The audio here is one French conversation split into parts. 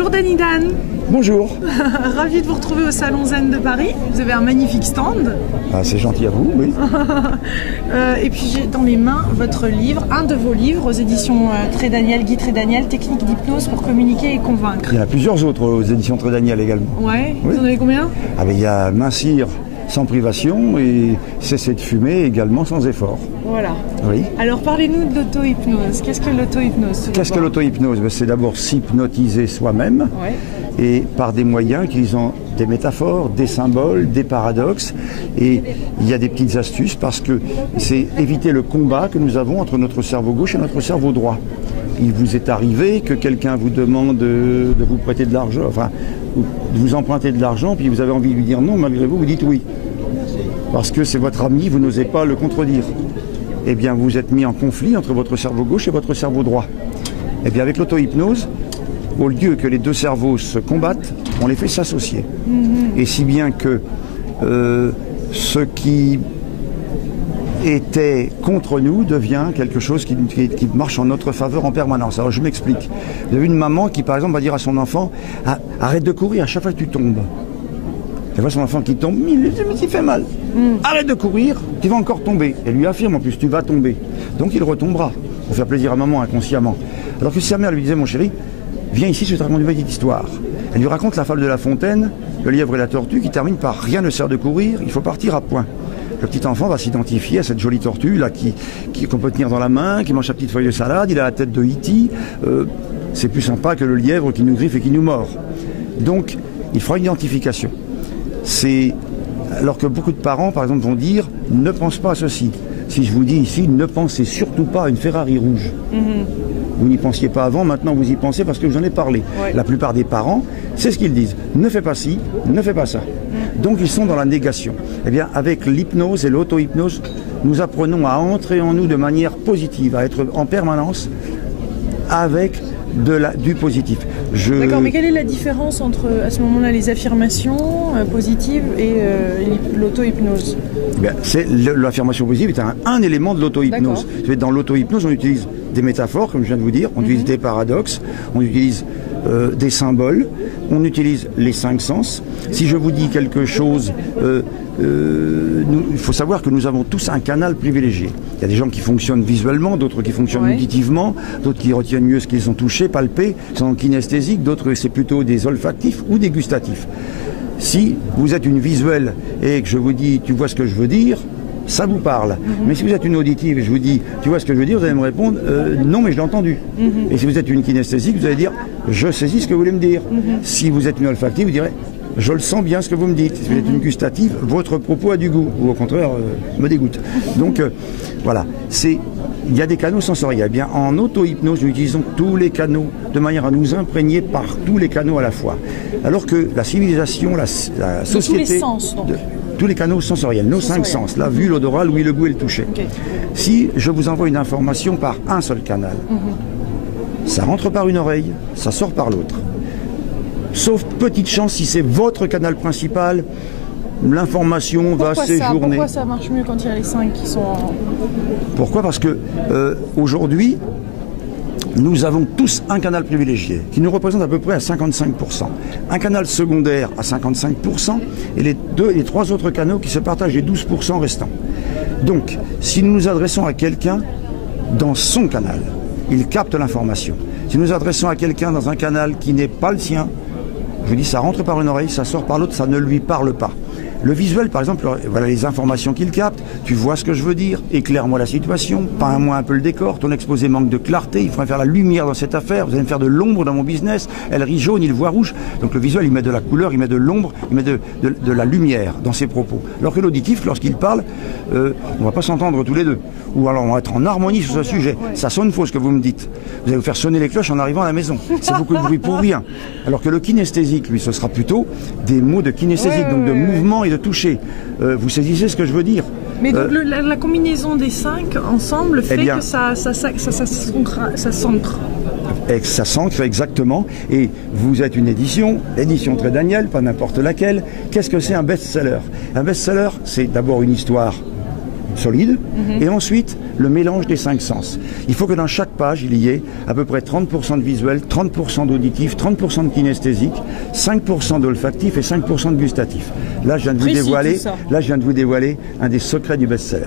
Bonjour Danny Dan. Bonjour. Ravi de vous retrouver au Salon Zen de Paris. Vous avez un magnifique stand. Ah, c'est gentil à vous, oui. Et puis j'ai dans les mains votre livre, un de vos livres aux éditions Trédaniel, Guy Trédaniel, Technique d'hypnose pour communiquer et convaincre. Il y en a plusieurs autres aux éditions Trédaniel également. Ouais, oui. Vous en avez combien? Ah, mais il y a Mincir sans privation et Cesser de fumer également sans effort. Voilà. Oui. Alors parlez-nous de l'auto-hypnose. Qu'est-ce que l'auto-hypnose? Qu'est-ce que l'auto-hypnose? C'est d'abord s'hypnotiser soi-même, ouais. Et par des moyens utilisant des métaphores, des symboles, des paradoxes. Et il y a des petites astuces parce que c'est éviter le combat que nous avons entre notre cerveau gauche et notre cerveau droit. Il vous est arrivé que quelqu'un vous demande de vous prêter de l'argent, enfin, de vous emprunter de l'argent, puis vous avez envie de lui dire non, malgré vous, vous dites oui. Parce que c'est votre ami, vous n'osez pas le contredire. Eh bien, vous êtes mis en conflit entre votre cerveau gauche et votre cerveau droit. Eh bien, avec l'auto-hypnose, au lieu que les deux cerveaux se combattent, on les fait s'associer. Et si bien que ce qui était contre nous devient quelque chose qui marche en notre faveur en permanence. Alors je m'explique. Vous avez une maman qui, par exemple, va dire à son enfant « Arrête de courir à chaque fois que tu tombes ». Elle voit son enfant qui tombe, mais il fait mal. Arrête de courir, tu vas encore tomber. Elle lui affirme en plus, tu vas tomber. Donc il retombera, pour faire plaisir à maman inconsciemment. Alors que si sa mère lui disait, mon chéri, viens ici, je te raconte une petite histoire. Elle lui raconte la fable de La Fontaine, le lièvre et la tortue, qui termine par rien ne sert de courir, il faut partir à point. Le petit enfant va s'identifier à cette jolie tortue là qu'on peut tenir dans la main, qui mange sa petite feuille de salade, il a la tête de E.T. C'est plus sympa que le lièvre qui nous griffe et qui nous mord. Donc il fera une identification. Alors que beaucoup de parents, par exemple, vont dire « ne pense pas à ceci ». Si je vous dis ici « ne pensez surtout pas à une Ferrari rouge ». Vous n'y pensiez pas avant, maintenant vous y pensez parce que j'en ai parlé. Ouais. La plupart des parents, c'est ce qu'ils disent. Ne fais pas ci, ne fais pas ça. Donc ils sont dans la négation. Eh bien, avec l'hypnose et l'auto-hypnose, nous apprenons à entrer en nous de manière positive, à être en permanence avec du positif. D'accord, mais quelle est la différence entre, à ce moment-là, les affirmations positives et l'auto-hypnose? L'affirmation positive est un élément de l'auto-hypnose. Dans l'auto-hypnose, on utilise des métaphores, comme je viens de vous dire, on utilise des paradoxes, on utilise des symboles, on utilise les 5 sens. Si je vous dis quelque chose, il faut savoir que nous avons tous un canal privilégié. Il y a des gens qui fonctionnent visuellement, d'autres qui fonctionnent auditivement, d'autres qui retiennent mieux ce qu'ils ont touché, palpé, sont kinesthésiques, d'autres c'est plutôt des olfactifs ou des gustatifs. Si vous êtes une visuelle et que je vous dis tu vois ce que je veux dire, ça vous parle. Mais si vous êtes une auditive et je vous dis tu vois ce que je veux dire, vous allez me répondre non mais je l'ai entendu. Et si vous êtes une kinesthésique, vous allez dire je saisis ce que vous voulez me dire. Si vous êtes une olfactive, vous direz je le sens bien ce que vous me dites. Si vous êtes une gustative, votre propos a du goût. Ou au contraire, me dégoûte. Donc voilà, il y a des canaux sensoriels. Eh bien, en auto-hypnose, nous utilisons tous les canaux de manière à nous imprégner par tous les canaux à la fois. Alors que la civilisation, la société... tous les sens, donc. Tous les canaux sensoriels, nos 5 sens, la vue, l'odorat, l'ouïe, le goût et le toucher. Okay. Si je vous envoie une information par un seul canal, ça rentre par une oreille, ça sort par l'autre. Sauf petite chance, si c'est votre canal principal, l'information va séjourner. Pourquoi ça marche mieux quand il y a les 5 qui sont en... Pourquoi? Parce que aujourd'hui, nous avons tous un canal privilégié qui nous représente à peu près à 55%. Un canal secondaire à 55% et les 3 autres canaux qui se partagent les 12% restants. Donc, si nous nous adressons à quelqu'un dans son canal, il capte l'information. Si nous nous adressons à quelqu'un dans un canal qui n'est pas le sien, je vous dis, ça rentre par une oreille, ça sort par l'autre, ça ne lui parle pas. Le visuel, par exemple, voilà les informations qu'il capte, tu vois ce que je veux dire, éclaire-moi la situation, peins-moi un peu le décor, ton exposé manque de clarté, il faudrait faire la lumière dans cette affaire, vous allez me faire de l'ombre dans mon business, elle rit jaune, il voit rouge. Donc le visuel, il met de la couleur, il met de l'ombre, il met de la lumière dans ses propos. Alors que l'auditif, lorsqu'il parle, on ne va pas s'entendre tous les deux. Ou alors on va être en harmonie sur ce sujet. Ça sonne faux ce que vous me dites. Vous allez vous faire sonner les cloches en arrivant à la maison. C'est beaucoup de bruit pour rien. Alors que le kinesthésique, lui, ce sera plutôt des mots de kinesthésique, donc de mouvement et de toucher. Vous saisissez ce que je veux dire. Mais donc la combinaison des 5 ensemble fait que ça s'ancre. Et ça s'ancre exactement. Et vous êtes une édition Trédaniel, pas n'importe laquelle. Qu'est-ce que c'est un best-seller? Un best-seller, c'est d'abord une histoire solide, et ensuite le mélange des 5 sens. Il faut que dans chaque page, il y ait à peu près 30% de visuel, 30% d'auditif, 30% de kinesthésique, 5% d'olfactif et 5% de gustatif. Là, je viens de vous dévoiler un des secrets du best-seller.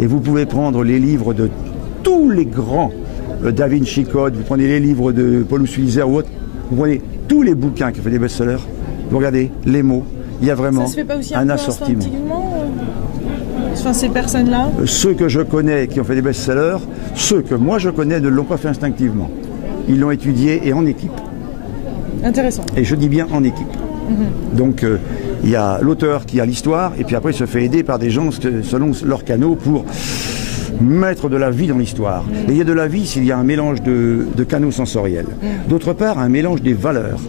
Et vous pouvez prendre les livres de tous les grands, Da Vinci Code, vous prenez les livres de Paul Sulzer ou autres, vous prenez tous les bouquins qui font des best-sellers, vous regardez les mots, il y a vraiment un assortiment. Enfin, ces personnes-là, ceux que je connais qui ont fait des best-sellers, ceux que moi je connais ne l'ont pas fait instinctivement. Ils l'ont étudié et en équipe. Intéressant. Et je dis bien en équipe. Donc il y a l'auteur qui a l'histoire et puis après il se fait aider par des gens selon leurs canaux pour mettre de la vie dans l'histoire. Et il y a de la vie s'il y a un mélange de canaux sensoriels. D'autre part, un mélange des valeurs.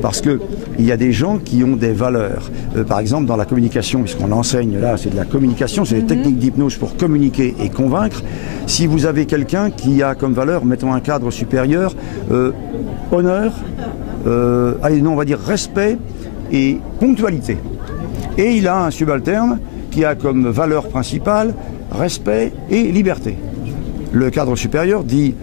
Parce qu'il y a des gens qui ont des valeurs. Par exemple, dans la communication, puisqu'on enseigne là, c'est de la communication, c'est des techniques d'hypnose pour communiquer et convaincre. Si vous avez quelqu'un qui a comme valeur, mettons un cadre supérieur, honneur, on va dire respect et ponctualité. Et il a un subalterne qui a comme valeur principale respect et liberté. Le cadre supérieur dit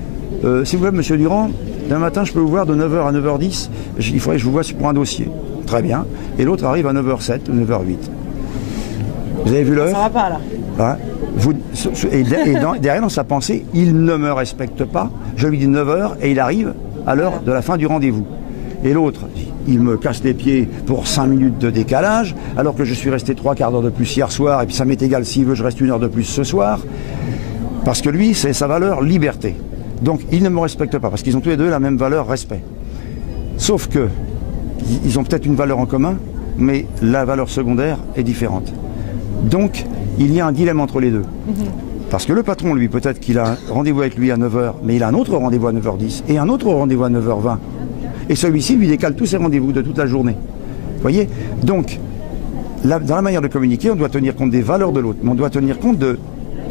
s'il vous plaît, monsieur Durand, demain matin, je peux vous voir de 9h à 9h10, il faudrait que je vous voie pour un dossier. Très bien. Et l'autre arrive à 9h07 ou 9h08. Vous avez vu l'heure? Ça va pas, là. Hein? Derrière, dans sa pensée, il ne me respecte pas. Je lui dis 9h et il arrive à l'heure de la fin du rendez-vous. Et l'autre, il me casse les pieds pour 5 minutes de décalage, alors que je suis resté 3/4 d'heure de plus hier soir, et puis ça m'est égal s'il veut, je reste 1 heure de plus ce soir, parce que lui, c'est sa valeur liberté. Donc, il ne me respecte pas, parce qu'ils ont tous les deux la même valeur respect. Sauf que, ils ont peut-être une valeur en commun, mais la valeur secondaire est différente. Donc, il y a un dilemme entre les deux. Parce que le patron, lui, peut-être qu'il a un rendez-vous avec lui à 9h, mais il a un autre rendez-vous à 9h10, et un autre rendez-vous à 9h20. Et celui-ci lui décale tous ses rendez-vous de toute la journée. Vous voyez? Donc, dans la manière de communiquer, on doit tenir compte des valeurs de l'autre, mais on doit tenir compte de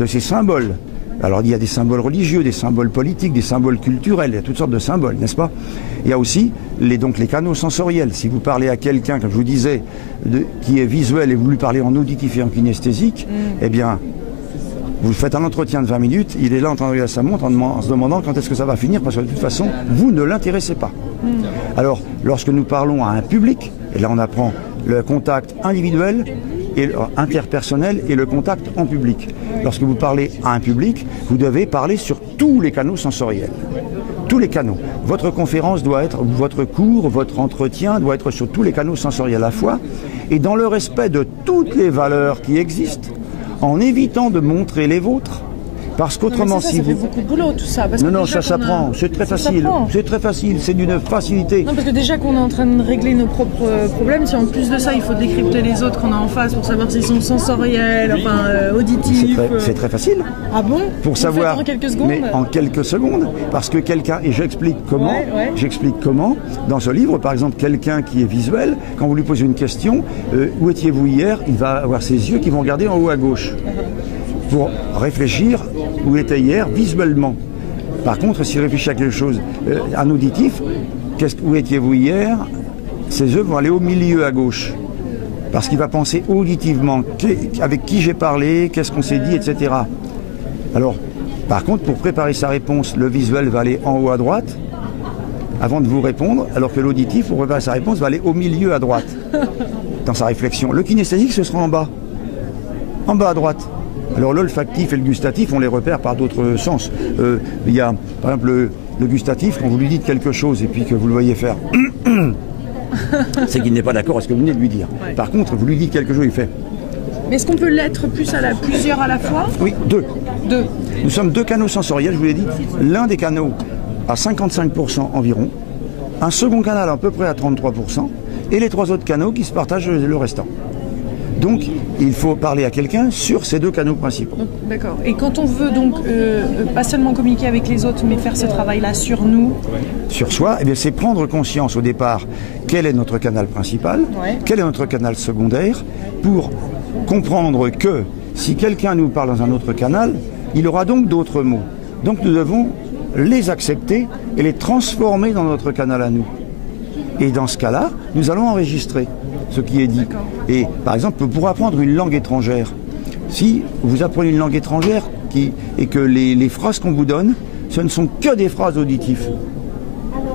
ses symboles. Alors, il y a des symboles religieux, des symboles politiques, des symboles culturels, il y a toutes sortes de symboles, n'est-ce pas? Il y a aussi les canaux sensoriels. Si vous parlez à quelqu'un, comme je vous disais, qui est visuel et vous lui parlez en auditif et en kinesthésique, eh bien, vous faites un entretien de 20 minutes, il est là en train de regarder sa montre en se demandant quand est-ce que ça va finir, parce que de toute façon, vous ne l'intéressez pas. Alors, lorsque nous parlons à un public, et là on apprend le contact individuel, et interpersonnel et le contact en public. Lorsque vous parlez à un public, vous devez parler sur tous les canaux sensoriels. Tous les canaux. Votre conférence doit être, votre cours, votre entretien doit être sur tous les canaux sensoriels à la fois, et dans le respect de toutes les valeurs qui existent, en évitant de montrer les vôtres. Parce qu'autrement, si vous... Ça fait beaucoup de boulot, tout ça. Parce non, ça s'apprend. C'est très facile. C'est très facile. C'est d'une facilité. Non, parce que déjà qu'on est en train de régler nos propres problèmes, si en plus de ça, il faut décrypter les autres qu'on a en face pour savoir s'ils sont sensoriels, auditifs. C'est très facile. Ah bon? Pour savoir. En quelques secondes. Mais en quelques secondes. Parce que quelqu'un, et j'explique comment, dans ce livre, par exemple, quelqu'un qui est visuel, quand vous lui posez une question, où étiez-vous hier? Il va avoir ses yeux qui vont regarder en haut à gauche. Pour réfléchir où était hier visuellement. Par contre, s'il réfléchit à quelque chose, un auditif, où étiez-vous hier? Ses yeux vont aller au milieu à gauche. Parce qu'il va penser auditivement, avec qui j'ai parlé, qu'est-ce qu'on s'est dit, etc. Alors, par contre, pour préparer sa réponse, le visuel va aller en haut à droite, avant de vous répondre, alors que l'auditif, pour préparer sa réponse, va aller au milieu à droite, dans sa réflexion. Le kinesthésique, ce sera en bas à droite. Alors l'olfactif et le gustatif, on les repère par d'autres sens. Il y a, par exemple, le gustatif, quand vous lui dites quelque chose et puis que vous le voyez faire, c'est qu'il n'est pas d'accord avec ce que vous venez de lui dire. Ouais. Par contre, vous lui dites quelque chose, il fait. Mais est-ce qu'on peut l'être plusieurs à la fois? Oui, deux. Nous sommes 2 canaux sensoriels, je vous l'ai dit. L'un des canaux à 55% environ, un second canal à peu près à 33%, et les 3 autres canaux qui se partagent le restant. Donc, il faut parler à quelqu'un sur ces 2 canaux principaux. D'accord. Et quand on veut donc pas seulement communiquer avec les autres, mais faire ce travail-là sur nous? Sur soi, eh bien, c'est prendre conscience au départ quel est notre canal principal, quel est notre canal secondaire, pour comprendre que si quelqu'un nous parle dans un autre canal, il aura donc d'autres mots. Donc nous devons les accepter et les transformer dans notre canal à nous. Et dans ce cas-là, nous allons enregistrer ce qui est dit. Et par exemple, pour apprendre une langue étrangère, Si vous apprenez une langue étrangère et que les phrases qu'on vous donne, ce ne sont que des phrases auditives,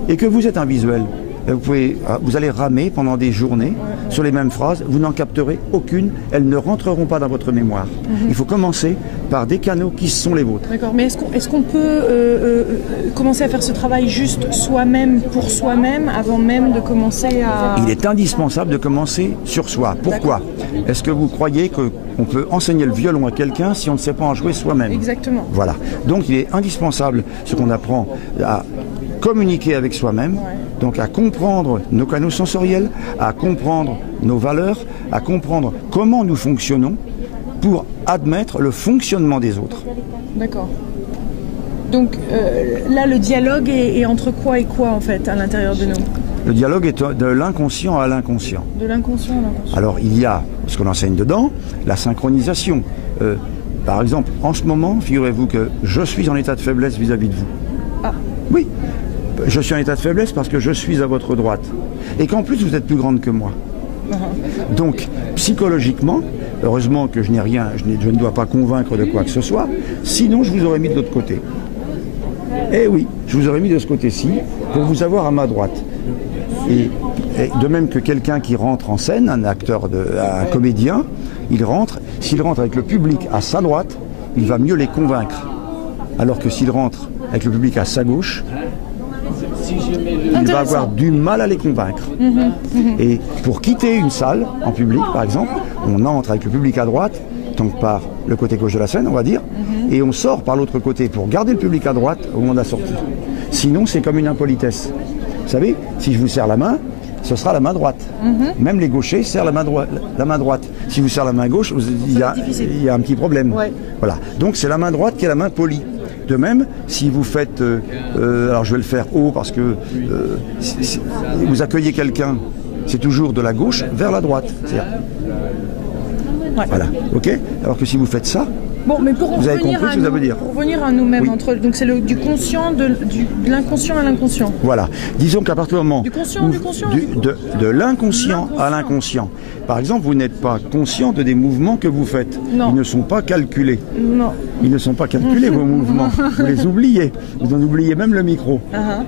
et que vous êtes un visuel, vous allez ramer pendant des journées sur les mêmes phrases, vous n'en capterez aucune, elles ne rentreront pas dans votre mémoire. Il faut commencer par des canaux qui sont les vôtres. D'accord, mais est-ce qu'on peut commencer à faire ce travail juste soi-même, pour soi-même, avant même de commencer à... Il est indispensable de commencer sur soi. Pourquoi? Est-ce que vous croyez qu'on peut enseigner le violon à quelqu'un si on ne sait pas en jouer soi-même? Exactement. Voilà. Donc il est indispensable ce qu'on apprend à communiquer avec soi-même, donc à comprendre nos canaux sensoriels, à comprendre nos valeurs, à comprendre comment nous fonctionnons pour admettre le fonctionnement des autres. D'accord. Donc là, le dialogue est entre quoi et quoi, en fait, à l'intérieur de nous? Le dialogue est de l'inconscient à l'inconscient. De l'inconscient à l'inconscient. Alors il y a, ce qu'on enseigne dedans, la synchronisation. Par exemple, en ce moment, figurez-vous que je suis en état de faiblesse vis-à-vis de vous. Ah. Oui. Je suis en état de faiblesse parce que je suis à votre droite. Et qu'en plus, vous êtes plus grande que moi. Donc, psychologiquement, heureusement que je n'ai rien, je ne dois pas convaincre de quoi que ce soit, sinon je vous aurais mis de l'autre côté. Eh oui, je vous aurais mis de ce côté-ci pour vous avoir à ma droite. Et de même que quelqu'un qui rentre en scène, un acteur, un comédien, s'il rentre avec le public à sa droite, il va mieux les convaincre. Alors que s'il rentre avec le public à sa gauche, il va avoir du mal à les convaincre. Et pour quitter une salle en public, par exemple, on entre avec le public à droite, donc par le côté gauche de la scène, on va dire, et on sort par l'autre côté pour garder le public à droite au moment de la sortie. Sinon, c'est comme une impolitesse. Vous savez, si je vous serre la main, ce sera la main droite. Même les gauchers serrent la main droite. Si vous serrez la main gauche, il y a un petit problème. Ouais. Voilà. Donc c'est la main droite qui est la main polie. De même, si vous faites, alors je vais le faire haut parce que si vous accueillez quelqu'un, c'est toujours de la gauche vers la droite. Ouais. Voilà, ok. Alors que si vous faites ça, bon, mais pour vous avez compris ce que ça veut dire. Pour revenir à nous-mêmes, oui. Donc c'est du conscient, de l'inconscient à l'inconscient. Voilà. Disons qu'à partir du moment de l'inconscient à l'inconscient. Par exemple, vous n'êtes pas conscient de des mouvements que vous faites. Non. Ils ne sont pas calculés. Non. Ils ne sont pas calculés, vos mouvements. Vous les oubliez. Vous en oubliez même le micro.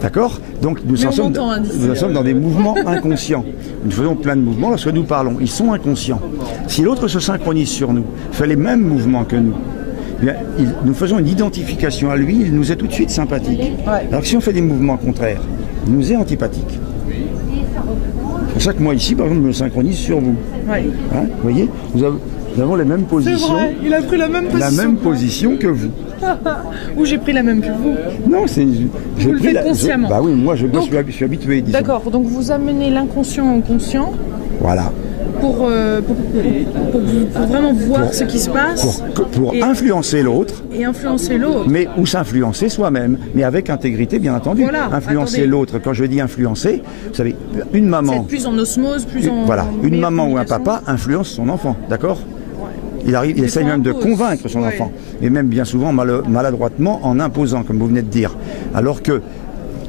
D'accord? Donc nous sommes dans des mouvements inconscients. Nous faisons plein de mouvements lorsque nous parlons. Ils sont inconscients. Si l'autre se synchronise sur nous, fait les mêmes mouvements que nous, bien, nous faisons une identification à lui, il nous est tout de suite sympathique. Ouais. Alors que si on fait des mouvements contraires, il nous est antipathique. C'est pour ça que moi ici, par exemple, je me synchronise sur vous. Ouais. Hein, vous voyez, nous avons les mêmes positions. C'est vrai, il a pris la même position. La même position que vous. Ou j'ai pris la même que vous. Non, j'ai pris consciemment. Bah oui, moi je suis habitué. D'accord, donc vous amenez l'inconscient au conscient. Voilà. Pour vraiment voir ce qui se passe. Pour influencer l'autre. Et influencer l'autre. Mais ou s'influencer soi-même, mais avec intégrité, bien entendu. Voilà, influencer l'autre. Quand je dis influencer, vous savez, une maman. C'est plus en osmose, plus en. Voilà, une maman ou un papa influence son enfant, d'accord? Il essaye même de convaincre son enfant, et même bien souvent maladroitement en imposant, comme vous venez de dire. Alors que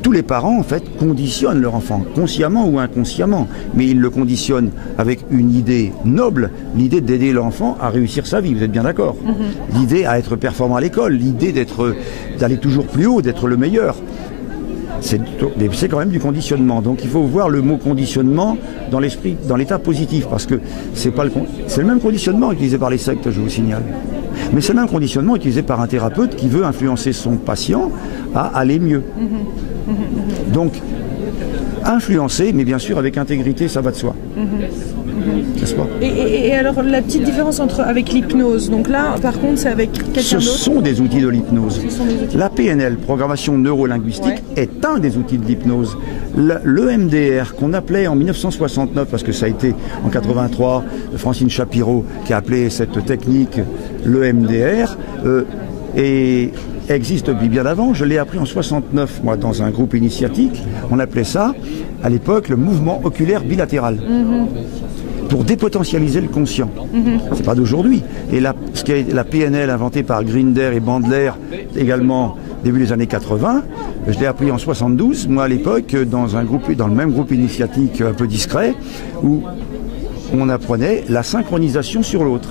tous les parents, en fait, conditionnent leur enfant, consciemment ou inconsciemment, mais ils le conditionnent avec une idée noble, l'idée d'aider l'enfant à réussir sa vie, vous êtes bien d'accord? L'idée à être performant à l'école, l'idée d'aller toujours plus haut, d'être le meilleur. C'est quand même du conditionnement. Donc il faut voir le mot conditionnement dans l'esprit, dans l'état positif, parce que c'est le même conditionnement utilisé par les sectes, je vous signale. Mais c'est le même conditionnement utilisé par un thérapeute qui veut influencer son patient à aller mieux. Donc, influencer, mais bien sûr avec intégrité, ça va de soi. N'est-ce pas? Et alors, la petite différence avec l'hypnose, donc là, par contre, c'est avec quelqu'un d'autre? Ce sont des outils de l'hypnose. La PNL, programmation neurolinguistique, est un des outils de l'hypnose. L'EMDR, qu'on appelait en 1969, parce que ça a été en 83, Francine Shapiro qui a appelé cette technique l'EMDR, et existe depuis bien avant. Je l'ai appris en 69, moi, dans un groupe initiatique. On appelait ça, à l'époque, le mouvement oculaire bilatéral. Pour dépotentialiser le conscient. C'est pas d'aujourd'hui. Et ce qui est la PNL inventée par Grinder et Bandler, également début des années 80, je l'ai appris en 72, moi à l'époque, dans le même groupe initiatique un peu discret, où on apprenait la synchronisation sur l'autre.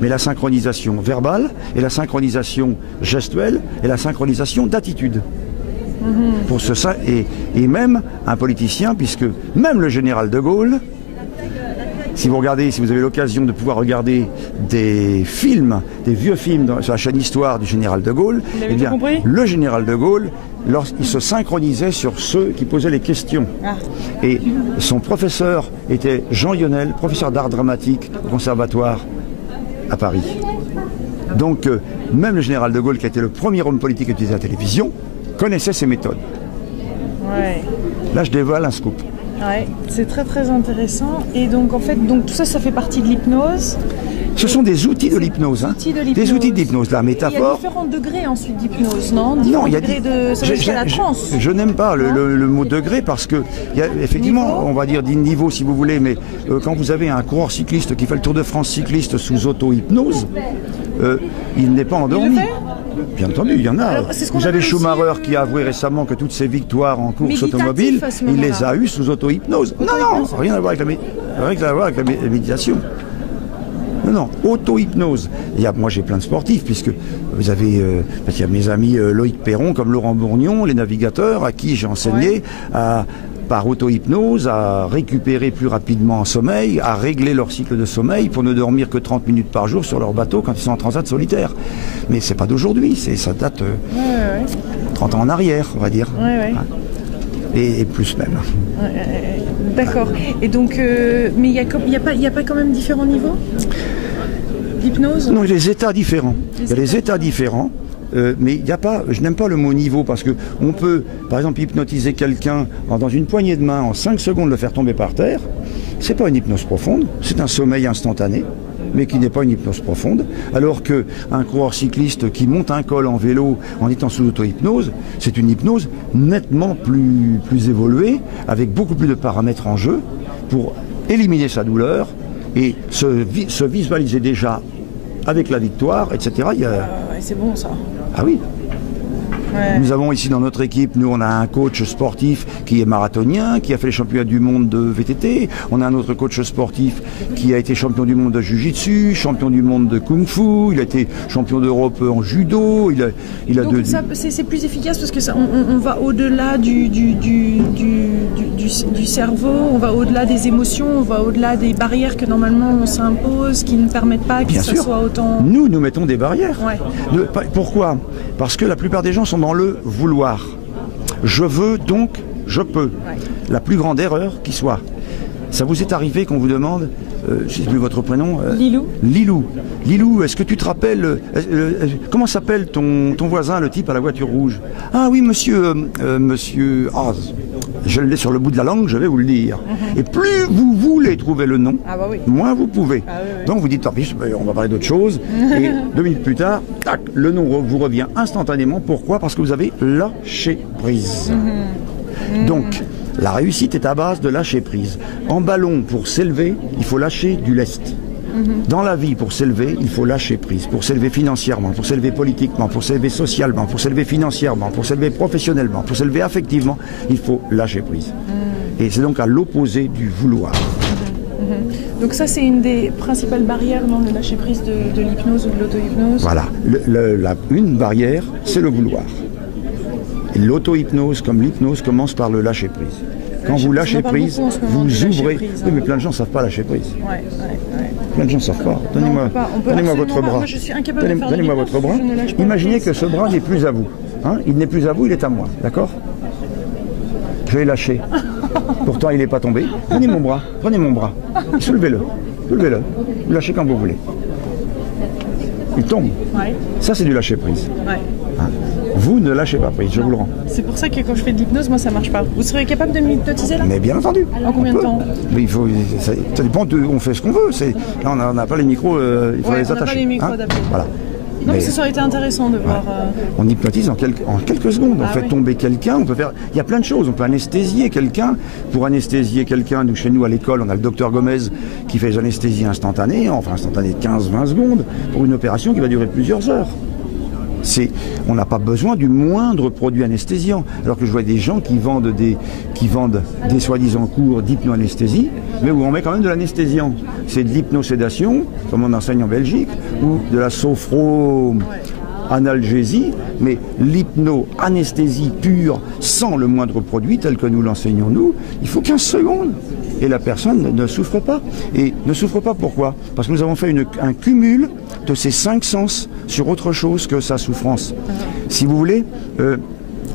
mais la synchronisation verbale et la synchronisation gestuelle et la synchronisation d'attitude. Pour et même un politicien, puisque même le général de Gaulle, si vous avez l'occasion de pouvoir regarder des films, des vieux films sur la chaîne Histoire du général de Gaulle, eh bien, le général de Gaulle, il se synchronisait sur ceux qui posaient les questions. Et son professeur était Jean Yonel, professeur d'art dramatique au conservatoire à Paris. Donc, même le général de Gaulle, qui a été le premier homme politique à utiliser la télévision, connaissait ces méthodes. Ouais. Là, je dévoile un scoop. Ouais, c'est très très intéressant. Et donc, en fait, tout ça, ça fait partie de l'hypnose. Ce sont des outils de l'hypnose. Hein. Des outils de l'hypnose. La métaphore. Il y a différents degrés ensuite d'hypnose, non? Non, il y a ça va jusqu'à la transe. Je n'aime pas le mot degré parce que, effectivement, on va dire des niveaux si vous voulez, mais quand vous avez un coureur cycliste qui fait le Tour de France cycliste sous auto-hypnose, il n'est pas endormi. Bien entendu, il y en a. Alors, vous avez Schumacher qui a avoué récemment que toutes ses victoires en course automobile, il les a eues sous auto-hypnose. Non, rien à voir avec la méditation. Non, auto-hypnose. Moi j'ai plein de sportifs, puisque vous avez il y a mes amis Loïc Perron, comme Laurent Bourgnon, les navigateurs, à qui j'ai enseigné par auto-hypnose à récupérer plus rapidement en sommeil, à régler leur cycle de sommeil pour ne dormir que 30 minutes par jour sur leur bateau quand ils sont en transat solitaire. Mais c'est pas d'aujourd'hui, ça date 30 ans en arrière, on va dire. Et plus même. D'accord. Et donc, mais il n'y a pas quand même différents niveaux d'hypnose? Non, il y a des états différents. Il y a des états différents. Mais il n'y a pas, je n'aime pas le mot niveau parce qu'on peut, par exemple, hypnotiser quelqu'un dans une poignée de main en 5 secondes, le faire tomber par terre. C'est pas une hypnose profonde, c'est un sommeil instantané, mais qui n'est pas une hypnose profonde. Alors qu'un coureur cycliste qui monte un col en vélo en étant sous auto-hypnose, c'est une hypnose nettement plus évoluée, avec beaucoup plus de paramètres en jeu pour éliminer sa douleur et se visualiser déjà avec la victoire, etc. C'est bon ça. Ah oui. Nous avons ici dans notre équipe, on a un coach sportif qui est marathonien, qui a fait les championnats du monde de VTT. On a un autre coach sportif qui a été champion du monde de Jiu-Jitsu, champion du monde de Kung Fu. Il a été champion d'Europe en judo. Donc c'est plus efficace parce que on va au-delà du cerveau, on va au-delà des émotions, on va au-delà des barrières que normalement on s'impose, qui ne permettent pas que ça soit autant... Nous mettons des barrières. Pourquoi? Parce que la plupart des gens sont dans le vouloir. Je veux, donc je peux. La plus grande erreur qui soit. Ça vous est arrivé qu'on vous demande, je ne sais plus votre prénom. Lilou. Lilou, est-ce que tu te rappelles, comment s'appelle ton voisin, le type à la voiture rouge? Ah oui, monsieur, je l'ai sur le bout de la langue, je vais vous le dire. Et plus vous voulez trouver le nom, moins vous pouvez. Donc vous dites, tant pis, on va parler d'autre chose. Et 2 minutes plus tard, tac, le nom vous revient instantanément. Pourquoi? Parce que vous avez lâché prise. Donc, la réussite est à base de lâcher prise. En ballon, pour s'élever, il faut lâcher du lest. Dans la vie, pour s'élever, il faut lâcher prise. Pour s'élever financièrement, pour s'élever politiquement, pour s'élever socialement, pour s'élever financièrement, pour s'élever professionnellement, pour s'élever affectivement, il faut lâcher prise. Et c'est donc à l'opposé du vouloir. Donc ça, c'est une des principales barrières dans le lâcher prise de l'hypnose ou de l'auto-hypnose? Voilà. Une barrière, c'est le vouloir. Et l'auto-hypnose, comme l'hypnose, commence par le lâcher prise. Quand vous lâchez prise, vous ouvrez... Oui, mais plein de gens ne savent pas lâcher prise. Plein de gens ne savent pas. Donnez-moi votre bras. Moi, je suis incapable de faire Donnez-moi votre bras. Imaginez que ce bras n'est plus à vous. Hein, il n'est plus à vous, il est à moi. D'accord? Je vais lâcher. Pourtant, il n'est pas tombé. Prenez mon bras. Soulevez-le. Vous lâchez quand vous voulez. Il tombe. Ça, c'est du lâcher prise. Hein? Vous ne lâchez pas prise, je vous le rends. C'est pour ça que quand je fais de l'hypnose, moi ça marche pas. Vous seriez capable de m'hypnotiser là? Mais bien entendu. En combien de temps? Mais il faut, ça dépend, on fait ce qu'on veut. Là, on n'a pas les micros, il faut les attacher. On n'a pas les micros adaptés. Voilà. Non, mais ça aurait été intéressant de voir. On hypnotise en quelques secondes. On fait tomber quelqu'un. On peut faire. Il y a plein de choses. On peut anesthésier quelqu'un. Pour anesthésier quelqu'un, chez nous à l'école, on a le docteur Gomez qui fait des anesthésies instantanées, enfin instantanées de 15-20 secondes, pour une opération qui va durer plusieurs heures. On n'a pas besoin du moindre produit anesthésiant. Alors que je vois des gens qui vendent des soi-disant cours d'hypnoanesthésie, mais où on met quand même de l'anesthésiant. C'est de l'hypnosédation, comme on enseigne en Belgique, ou de la sophro-analgésie, mais l'hypno-anesthésie pure, sans le moindre produit, tel que nous l'enseignons nous, il faut 15 secondes. Et la personne ne souffre pas. Et ne souffre pas pourquoi? Parce que nous avons fait un cumul de ces 5 sens sur autre chose que sa souffrance. Si vous voulez,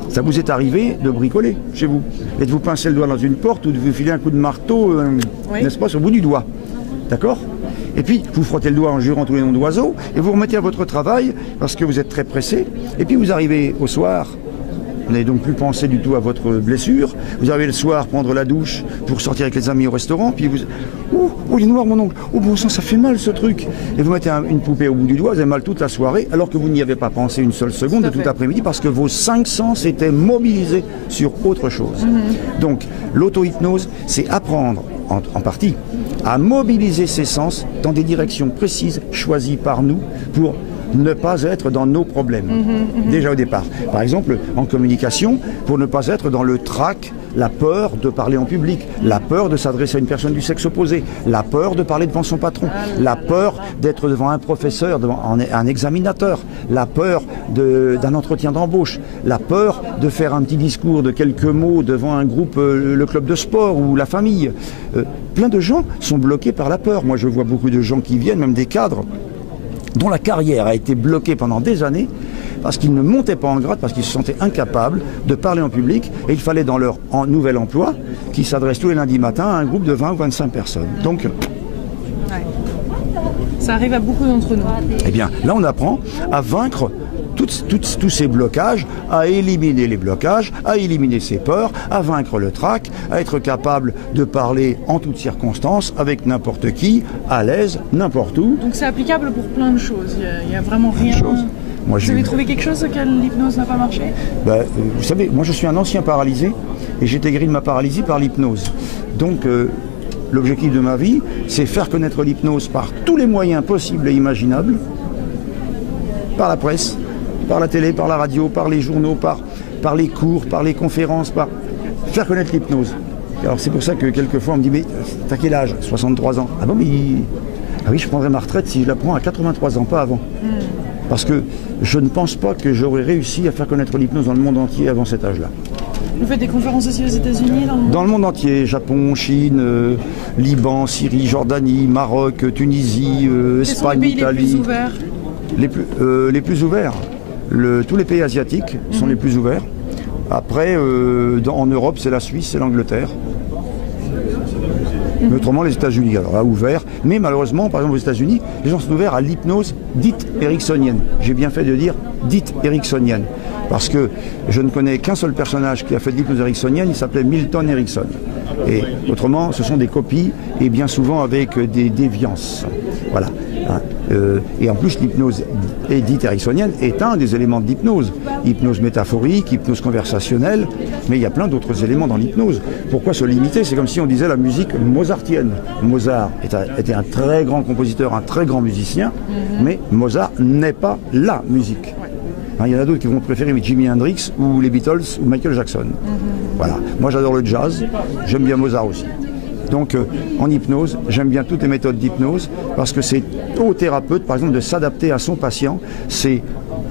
ça vous est arrivé de bricoler chez vous, et de vous pincer le doigt dans une porte ou de vous filer un coup de marteau, n'est-ce pas, sur le bout du doigt. D'accord? Et puis, vous frottez le doigt en jurant tous les noms d'oiseaux, et vous remettez à votre travail, parce que vous êtes très pressé, et puis vous arrivez au soir. Vous n'avez donc plus pensé du tout à votre blessure. Vous arrivez le soir prendre la douche pour sortir avec les amis au restaurant. Puis vous... Oh, il est noir mon oncle. Oh bon sang, ça fait mal ce truc. Et vous mettez une poupée au bout du doigt, vous avez mal toute la soirée, alors que vous n'y avez pas pensé une seule seconde de tout après-midi, parce que vos 5 sens étaient mobilisés sur autre chose. Donc, l'auto-hypnose, c'est apprendre, en partie, à mobiliser ses sens dans des directions précises, choisies par nous, pour ne pas être dans nos problèmes, déjà au départ. Par exemple, en communication, pour ne pas être dans le trac, la peur de parler en public, la peur de s'adresser à une personne du sexe opposé, la peur de parler devant son patron, la peur d'être devant un professeur, devant un examinateur, la peur d'un entretien d'embauche, la peur de faire un petit discours de quelques mots devant un groupe, le club de sport ou la famille. Plein de gens sont bloqués par la peur. Moi, je vois beaucoup de gens qui viennent, même des cadres, dont la carrière a été bloquée pendant des années parce qu'ils ne montaient pas en grade, parce qu'ils se sentaient incapables de parler en public, et il fallait dans leur nouvel emploi qu'ils s'adressent tous les lundis matins à un groupe de 20 ou 25 personnes. Donc, ça arrive à beaucoup d'entre nous. Eh bien, là on apprend à vaincre tous ces blocages, à éliminer les blocages, à éliminer ses peurs, à vaincre le trac, à être capable de parler en toutes circonstances, avec n'importe qui, à l'aise, n'importe où. Donc c'est applicable pour plein de choses, il n'y a vraiment rien... Moi, vous avez trouvé quelque chose auquel l'hypnose n'a pas marché? Vous savez, moi je suis un ancien paralysé, et j'ai été guéri de ma paralysie par l'hypnose. Donc l'objectif de ma vie, c'est faire connaître l'hypnose par tous les moyens possibles et imaginables, par la presse, par la télé, par la radio, par les journaux, par les cours, par les conférences, par faire connaître l'hypnose. Alors c'est pour ça que quelquefois on me dit, mais t'as quel âge? 63 ans. Ah bon, mais... Ah oui, je prendrai ma retraite si je la prends à 83 ans, pas avant. Parce que je ne pense pas que j'aurais réussi à faire connaître l'hypnose dans le monde entier avant cet âge-là. Vous faites des conférences aussi aux États-Unis? Dans le monde entier, Japon, Chine, Liban, Syrie, Jordanie, Maroc, Tunisie, Espagne, Italie. Les plus ouverts? Les plus ouverts. Tous les pays asiatiques sont les plus ouverts. Après, en Europe, c'est la Suisse, c'est l'Angleterre. Mais autrement, les États-Unis, alors là, ouverts. Mais malheureusement, par exemple, aux États-Unis, les gens sont ouverts à l'hypnose dite ericksonienne. J'ai bien fait de dire dite ericksonienne. Parce que je ne connais qu'un seul personnage qui a fait de l'hypnose ericksonienne, il s'appelait Milton Erickson. Et autrement, ce sont des copies, et bien souvent avec des déviances. Voilà. Et en plus, l'hypnose dite ericksonienne est un des éléments de l'hypnose. Hypnose métaphorique, hypnose conversationnelle, mais il y a plein d'autres éléments dans l'hypnose. Pourquoi se limiter? C'est comme si on disait la musique mozartienne. Mozart était un très grand compositeur, un très grand musicien, mais Mozart n'est pas la musique. Il y en a d'autres qui vont préférer Jimi Hendrix ou les Beatles ou Michael Jackson. Voilà. Moi j'adore le jazz, j'aime bien Mozart aussi. Donc en hypnose, j'aime bien toutes les méthodes d'hypnose parce que c'est au thérapeute, par exemple, de s'adapter à son patient. C'est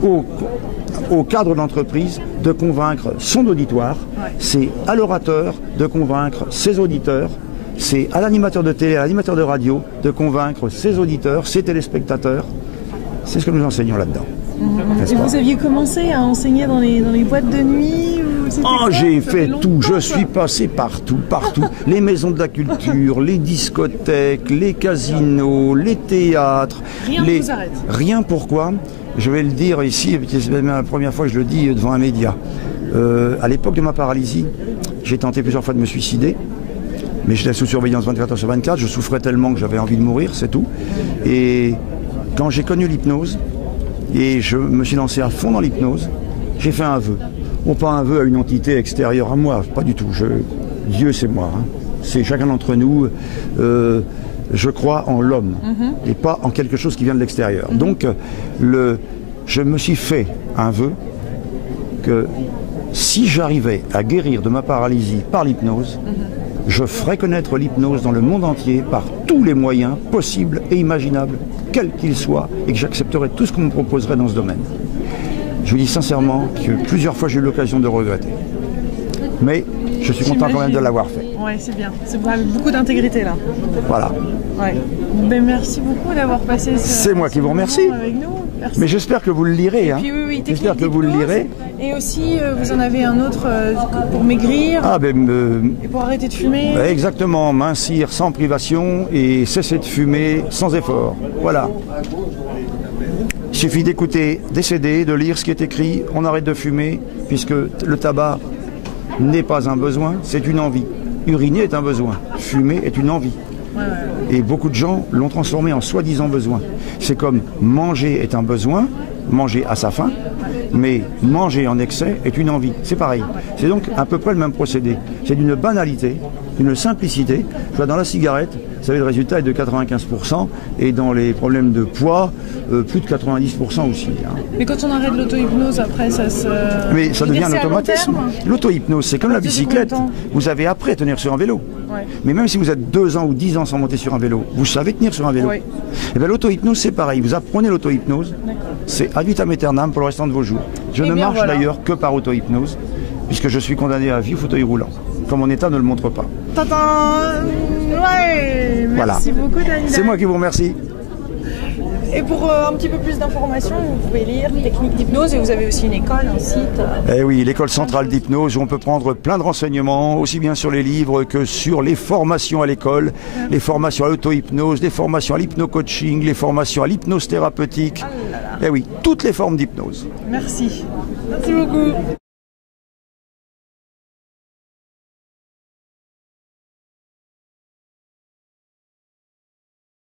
au cadre d'entreprise de convaincre son auditoire. C'est à l'orateur de convaincre ses auditeurs. C'est à l'animateur de télé, à l'animateur de radio de convaincre ses auditeurs, ses téléspectateurs. C'est ce que nous enseignons là-dedans. Et vous aviez commencé à enseigner dans les boîtes de nuit? J'ai fait tout, je suis passé partout. Les maisons de la culture, les discothèques, les casinos, les théâtres. Rien ne vous arrête. Rien, pourquoi? Je vais le dire ici, c'est même la première fois que je le dis devant un média. À l'époque de ma paralysie, j'ai tenté plusieurs fois de me suicider. Mais j'étais sous surveillance 24 heures sur 24, je souffrais tellement que j'avais envie de mourir, c'est tout. Et quand j'ai connu l'hypnose, et je me suis lancé à fond dans l'hypnose, j'ai fait un vœu. Bon, pas un vœu à une entité extérieure à moi, pas du tout. Dieu, c'est moi. C'est chacun d'entre nous. Je crois en l'homme et pas en quelque chose qui vient de l'extérieur. Donc, je me suis fait un vœu que si j'arrivais à guérir de ma paralysie par l'hypnose, je ferai connaître l'hypnose dans le monde entier par tous les moyens possibles et imaginables, quels qu'ils soient, et que j'accepterai tout ce qu'on me proposerait dans ce domaine. Je vous dis sincèrement que plusieurs fois j'ai eu l'occasion de regretter. Mais je suis content quand même de l'avoir fait. Ouais, c'est bien. C'est avec beaucoup d'intégrité là. Voilà. Ouais. Ben, merci beaucoup d'avoir passé C'est moi qui vous remercie. Avec nous. Merci. Mais j'espère que vous le lirez. Et puis, oui, j'espère que vous le lirez. Et aussi, vous en avez un autre pour maigrir. Ah ben, et pour arrêter de fumer. Exactement, mincir sans privation et cesser de fumer sans effort. Voilà. Il suffit d'écouter des CD, de lire ce qui est écrit, on arrête de fumer, puisque le tabac n'est pas un besoin, c'est une envie. Uriner est un besoin, fumer est une envie. Et beaucoup de gens l'ont transformé en soi-disant besoin. C'est comme manger est un besoin, manger à sa faim, mais manger en excès est une envie. C'est pareil. C'est donc à peu près le même procédé. C'est d'une banalité, d'une simplicité. Je vois dans la cigarette, vous savez, le résultat est de 95%, et dans les problèmes de poids, plus de 90% aussi. Mais quand on arrête l'auto-hypnose, après, ça se... Mais ça devient un automatisme. L'auto-hypnose, c'est comme la bicyclette. Vous avez appris à tenir sur un vélo. Ouais. Mais même si vous êtes 2 ans ou 10 ans sans monter sur un vélo, vous savez tenir sur un vélo. Ouais. Et bien l'auto-hypnose, c'est pareil. Vous apprenez l'auto-hypnose, c'est ad vitam aeternam pour le restant de vos jours. Je ne marche d'ailleurs que par auto-hypnose, puisque je suis condamné à vie au fauteuil roulant, comme mon état ne le montre pas. Ouais, merci beaucoup, Daniel. C'est moi qui vous remercie. Et pour un petit peu plus d'informations, vous pouvez lire Technique d'hypnose, et vous avez aussi une école, un site. Eh oui, l'école centrale d'hypnose, où on peut prendre plein de renseignements, aussi bien sur les livres que sur les formations à l'école, les formations à l'auto-hypnose, les formations à l'hypno-coaching, les formations à l'hypnose thérapeutique. Eh oui, toutes les formes d'hypnose. Merci. Merci beaucoup.